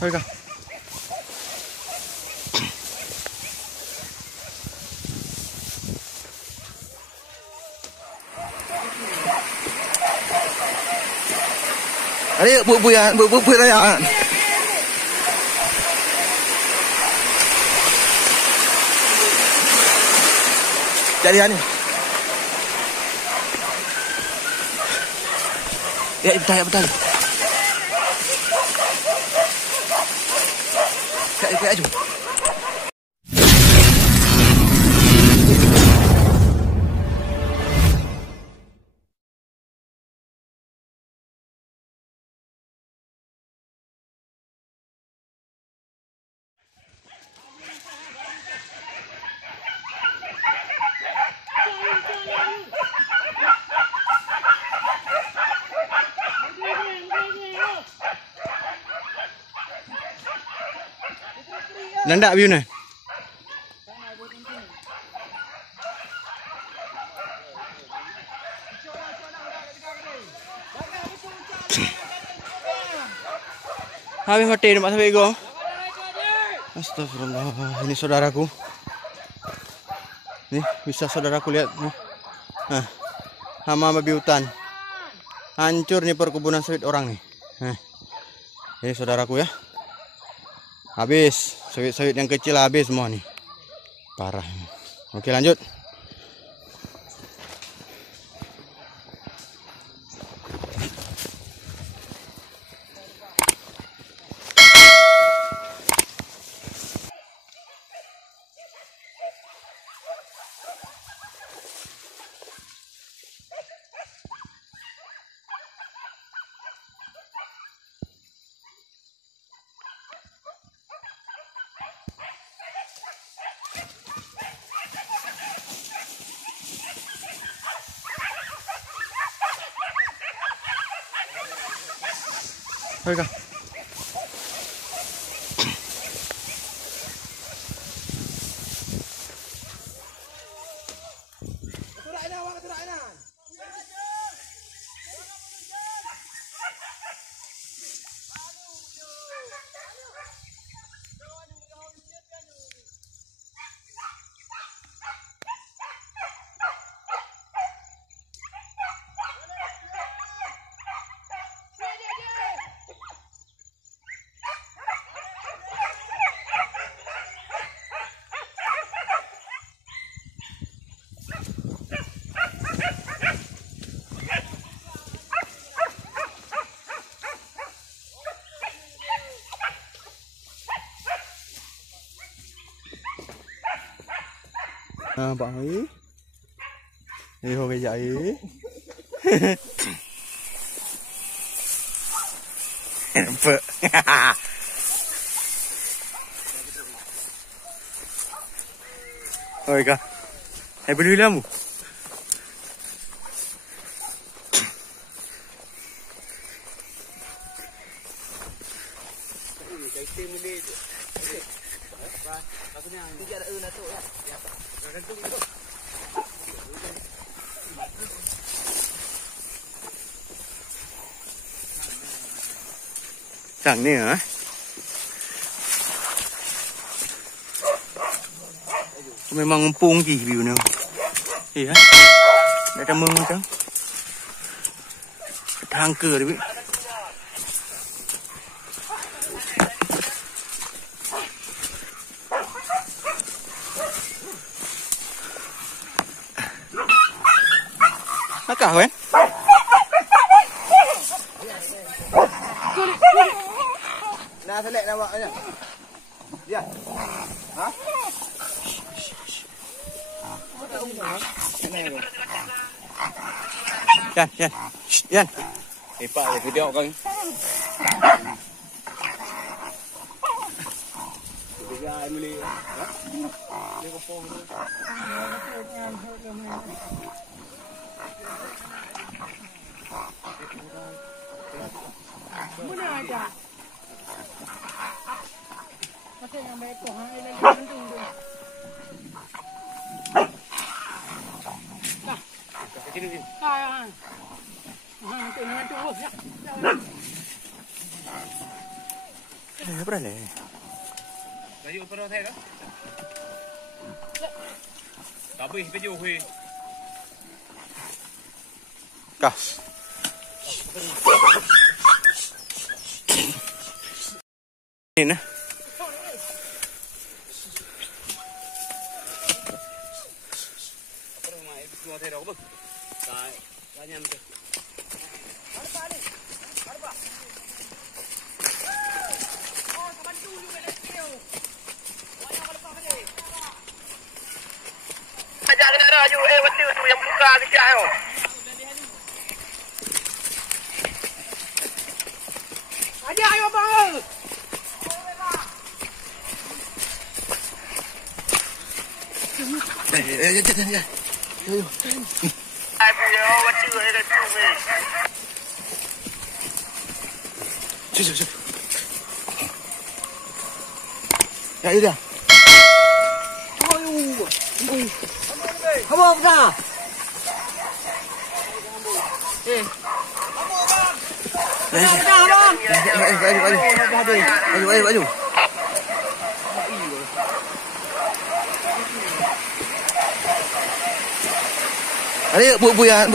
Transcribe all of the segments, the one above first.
Oiga. Ayo buat raya. Jadi ni. Ya betul. Kayak aja. Nandak view ni. Habis mati mak sampai go. Astagfirullah, ini saudaraku. Nih, bisa saudaraku lihat nih. Nah, hama babi hutan. Hancur nih perkebunan sawit orang nih. Nah, ini saudaraku ya. Habis, sawit-sawit yang kecil habis semua nih. Parah. Oke, lanjut. Oiga. Bạn ấy đi hồi bây dậy vợ ôi kìa hãy bên đi lắm chẳng này hả? Memang ngempung gì view nào? Gì hả? Để cho mương chứ. Thang cửa đi. Nó cả hết. Nah, selek namanya. Dia. Hah? Yan. Ipak ya video kan. Dia muli. Dia kopong. Mana ada? Macam yang baik kau hang lagi penting tu. Nah, sini sini. Ah, hang tu tu ya. Berani. Baju apa dah tu? Tak boleh baju hui. Kas. Ini nah. Apa rumah itu semua saya dah apa? Tak, tanya tu. Ajak kenara je water tu yang buka dekat tu. Ajak ayo abang. Ya. Ai punya water ada tu weh. Cuk. Ya dia. Kamu apa dah? Baju. Ayo, bu ya.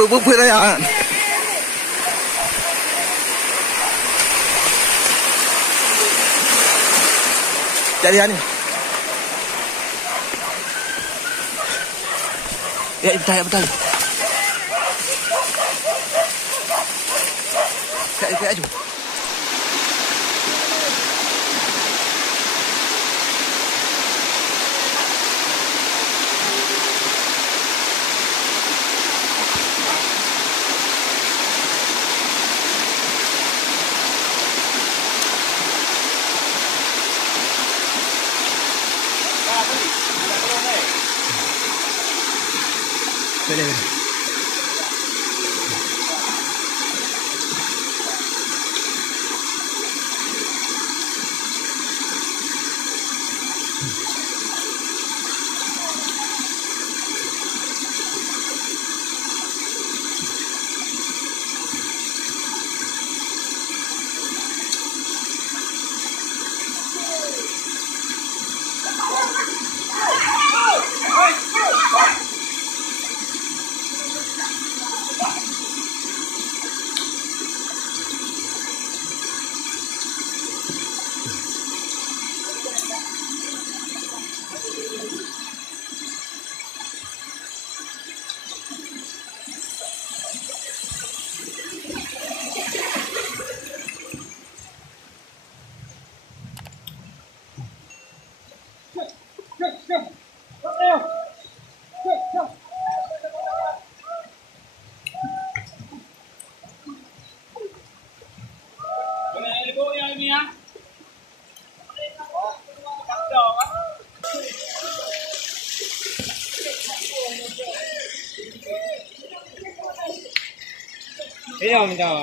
Jadi ni. Ya, betul. Kayak aja. Boleh.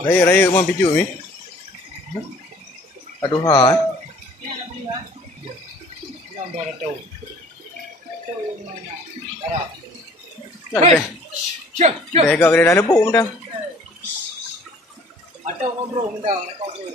Raya mau biju ni. Aduh ha. Bega kena dah lebuk dah. Atau ngobrol dah, nak ngobrol.